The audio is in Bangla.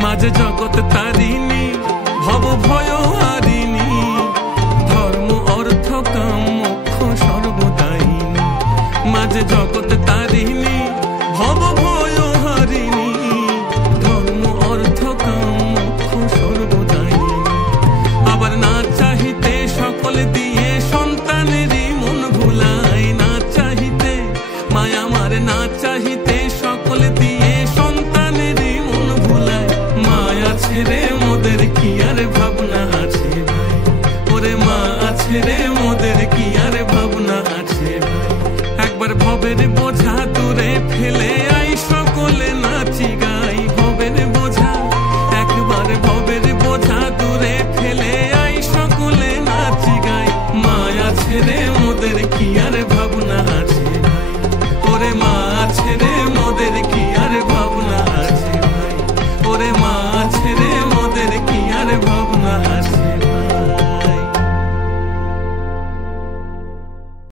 মাঝে জগৎ তারিণী ভব ভয় হারিণী, ধর্ম অর্থ কাম মোক্ষ সর্বদায়িনী। মাঝে জগৎ তারিণী ভব ভয় হারিণী, ধর্ম অর্থ কাম মোক্ষ সর্বদায়িনী। আবার না চাহিতে সকল দিয়ে সন্তানেরই মন ভুলায়, না চাহিতে মায়া আমার না চাহিতে সকল দিয়ে সন্তানেরই মন ভুলায়। মায়া ছেড়ে